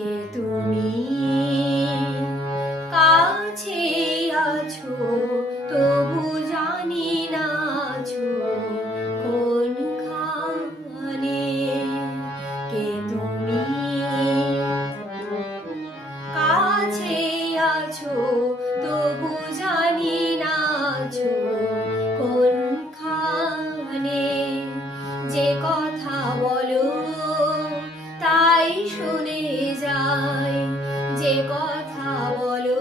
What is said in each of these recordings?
কে তুমি কাছে আছো তবু জানি না আছো কোনখানে। কে তুমি কাছে আছো তবু জানি না আছো কোনখানে। যে কথা বলো তাই শুনে যাই, যে কথা বলো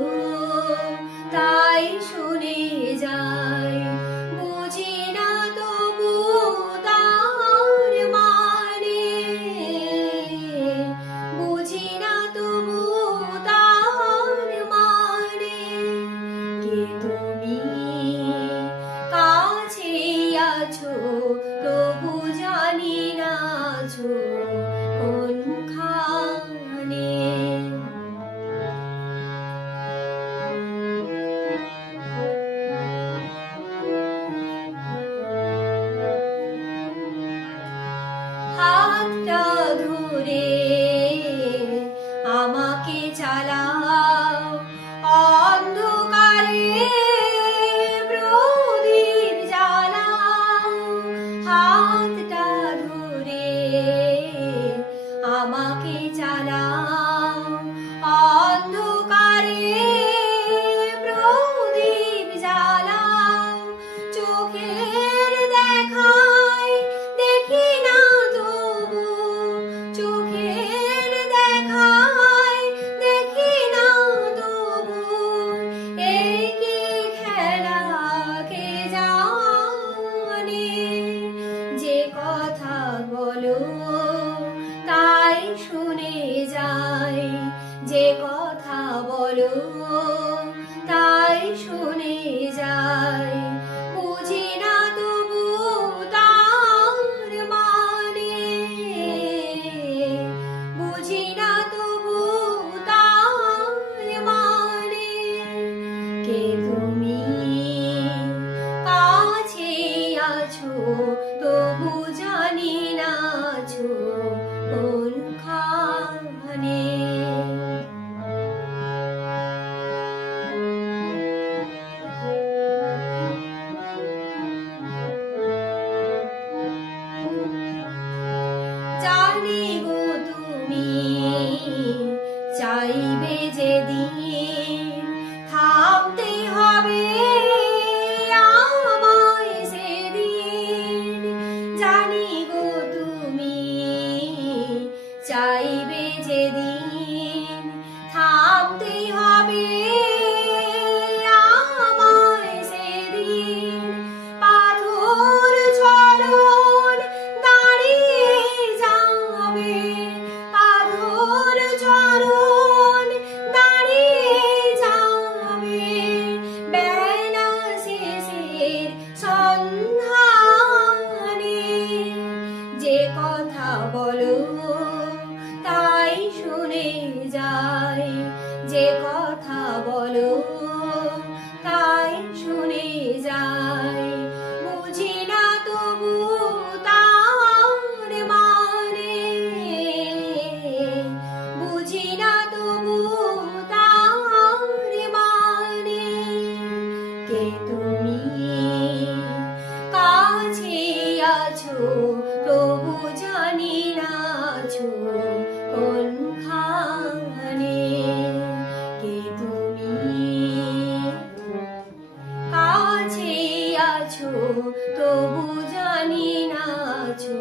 তাই শুনে যাই। বুঝি না তবু তার মানে, বুঝি না তবু তার মানে। কে তুমি কাছে আছো তবু জানি না আছো কোনখানে। হাতটা ধরে আমাকে চালাও, অন্ধকারে প্রদীপ জ্বালাও। হাতটা ধরে আমাকে চালাও, অন্ধকারে প্রদীপ জ্বালাও। চোখের দেখায় দেখি না তবু, চোখের দেখায় দেখি না তবু। এই কি খেলা কে জানে। যে কথা বলো তাই শুনে যাই, যে কথা বলো তাই শুনে যাই। বুঝি না তবু তার মানে, বুঝি না তবু তার মানে। কে তুমি কাছে আছো তবু জানি না আছো কোনখানে। জানি গো তুমি চাইবে যেদিন থামতে হবে আমায় সেদিন। জানি গো তুমি চাইবে যেদিন থামতে হবে আমায় সেদিন। পাথর ঝরন দাঁড়িয়ে যাবে, পাথর ঝরন দাঁড়িয়ে যাবে। বেলা শেষের সন্ধানে। যে কথা বলো তাই শুনে যাই, যে কথা বলো তাই শুনে যাই। বুঝি না তবু তার মানে, বুঝি না তবু তার মানে। কে তুমি কাছে আছো তবু জানি না আছো কোনখানে। কে তুমি কাছে আছো তবু জানি না আছো